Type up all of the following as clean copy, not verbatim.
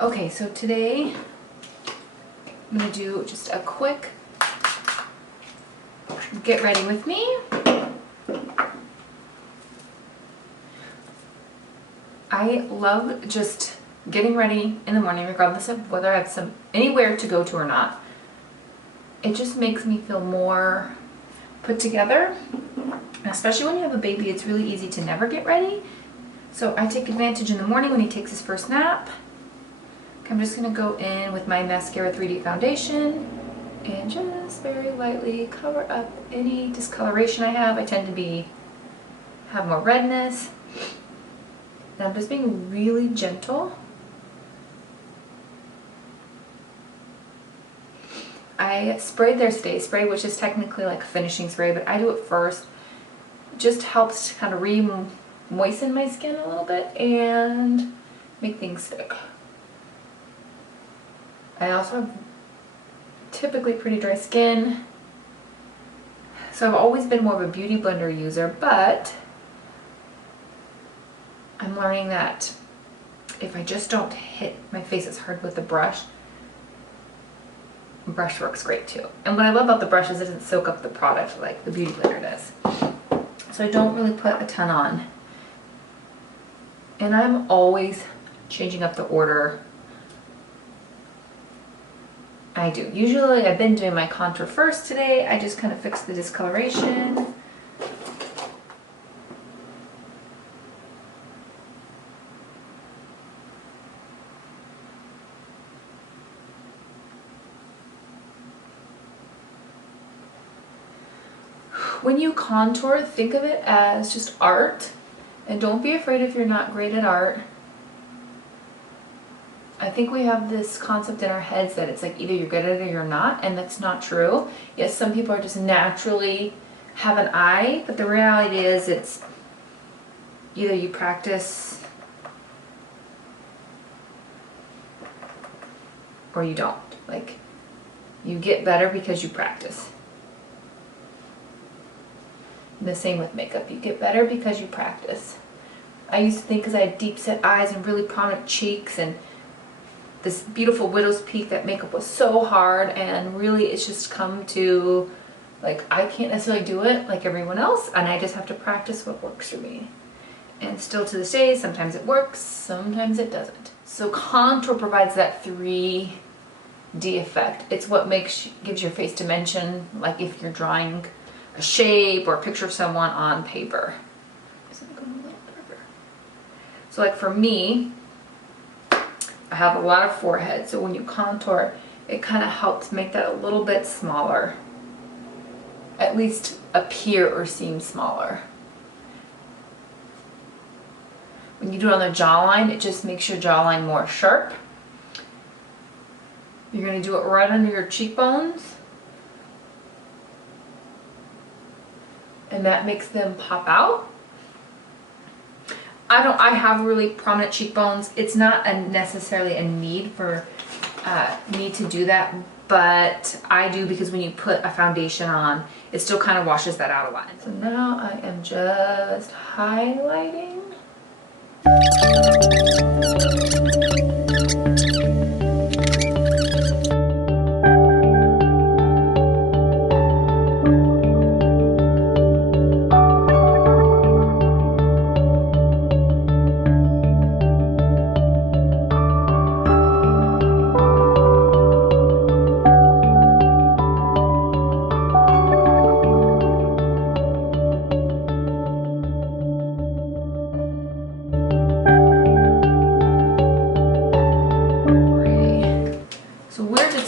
Okay, so today I'm gonna do just a quick get ready with me. I love just getting ready in the morning, regardless of whether I have anywhere to go to or not. It just makes me feel more put together. Especially when you have a baby, it's really easy to never get ready. So I take advantage in the morning when he takes his first nap. I'm just gonna go in with my Maskcara 3D foundation and just very lightly cover up any discoloration I have. I tend to have more redness. And I'm just being really gentle. I sprayed their Stay Spray, which is technically like a finishing spray, but I do it first. It just helps to kind of re-moisten my skin a little bit and make things stick. I also have typically pretty dry skin, so I've always been more of a beauty blender user, but I'm learning that if I just don't hit my face as hard with the brush works great too. And what I love about the brush is it doesn't soak up the product like the beauty blender does. So I don't really put a ton on. And I'm always changing up the order. I do. Usually I've been doing my contour first today. I just kind of fix the discoloration. When you contour, think of it as just art, and don't be afraid if you're not great at art. I think we have this concept in our heads that it's like either you're good at it or you're not, and that's not true. Yes, some people are just naturally have an eye, but the reality is it's either you practice or you don't. Like, you get better because you practice. And the same with makeup. You get better because you practice. I used to think because I had deep set eyes and really prominent cheeks and this beautiful widow's peak that makeup was so hard, and really it's just come to like I can't necessarily do it like everyone else, and I just have to practice what works for me. And still to this day, sometimes it works, sometimes it doesn't. So contour provides that 3D effect. It's what gives your face dimension, like if you're drawing a shape or a picture of someone on paper. So like for me, I have a lot of forehead, so when you contour, it kind of helps make that a little bit smaller. At least appear or seem smaller. When you do it on the jawline, it just makes your jawline more sharp. You're going to do it right under your cheekbones. And that makes them pop out. I have really prominent cheekbones. It's not necessarily a need for me to do that, but I do because when you put a foundation on, it still kind of washes that out a lot. So now I am just highlighting.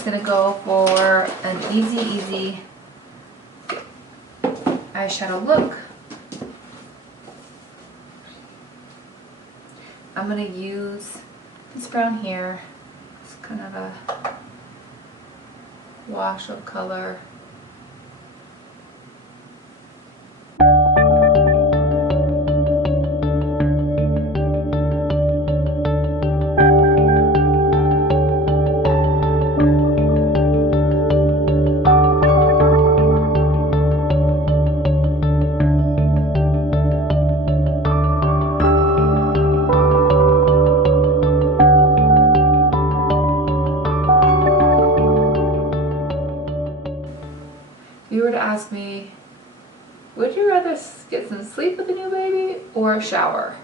Gonna go for an easy eyeshadow look. I'm gonna use this brown here. It's kind of a wash of color. ask me, would you rather get some sleep with a new baby or a shower?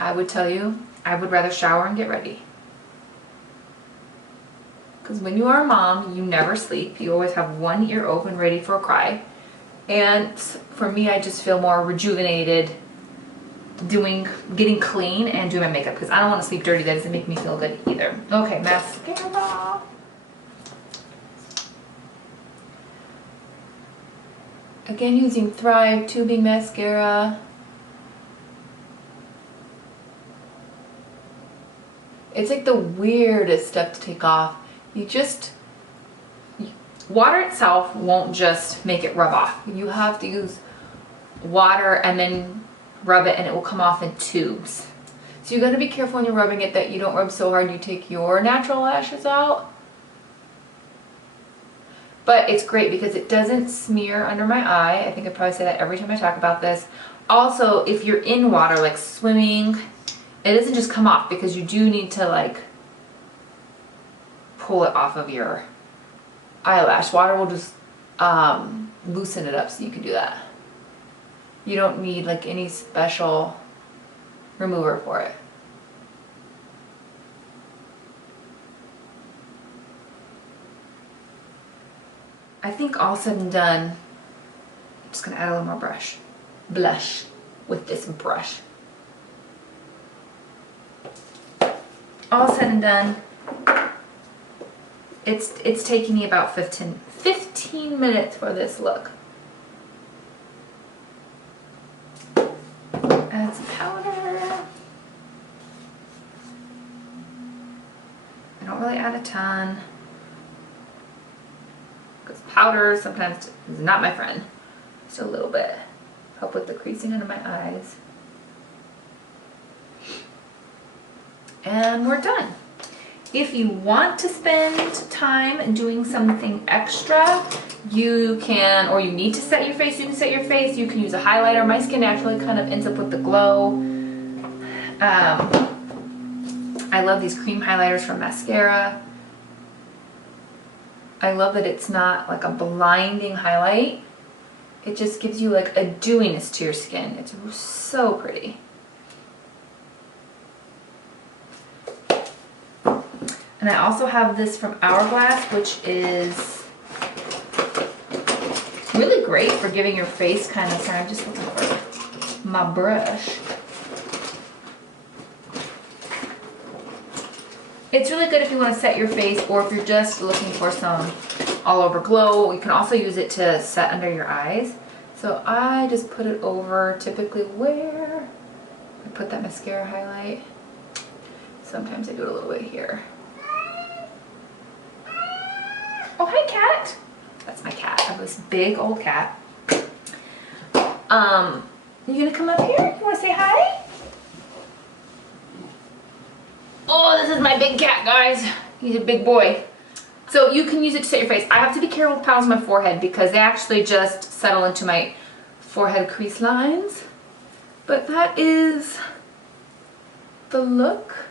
I would tell you, I would rather shower and get ready. Because when you are a mom, you never sleep. You always have one ear open, ready for a cry. And for me, I just feel more rejuvenated getting clean and doing my makeup, because I don't want to sleep dirty. That doesn't make me feel good either. Okay, mascara. Again, using Thrive tubing mascara. It's like the weirdest stuff to take off. Water itself won't just make it rub off. You have to use water and then rub it, and it will come off in tubes. So you got to be careful when you're rubbing it that you don't rub so hard you take your natural lashes out. But it's great because it doesn't smear under my eye. I think I probably say that every time I talk about this. Also, if you're in water, like swimming, it doesn't just come off, because you do need to like pull it off of your eyelash. Water will just loosen it up, so you can do that. You don't need like any special remover for it. I think all said and done, I'm just gonna add a little more blush with this brush. All said and done, it's taking me about 15 minutes for this look. Add some powder. I don't really add a ton, because powder sometimes is not my friend. Just a little bit. Help with the creasing under my eyes. And we're done. If you want to spend time doing something extra, you can, or you need to set your face, you can set your face. You can use a highlighter. My skin naturally kind of ends up with the glow. I love these cream highlighters from Maskcara. I love that it's not like a blinding highlight. It just gives you like a dewiness to your skin. It's so pretty. And I also have this from Hourglass, which is really great for giving your face kind of, sorry, I'm just looking for my brush. It's really good if you want to set your face, or if you're just looking for some all over glow. You can also use it to set under your eyes. So I just put it over typically where I put that mascara highlight. Sometimes I do it a little bit here. Oh, hi, cat. That's my cat. I have this big old cat. You gonna come up here? You wanna say hi? Oh, this is my big cat, guys. He's a big boy. So you can use it to set your face. I have to be careful with powders on my forehead, because they actually just settle into my forehead crease lines. But that is the look.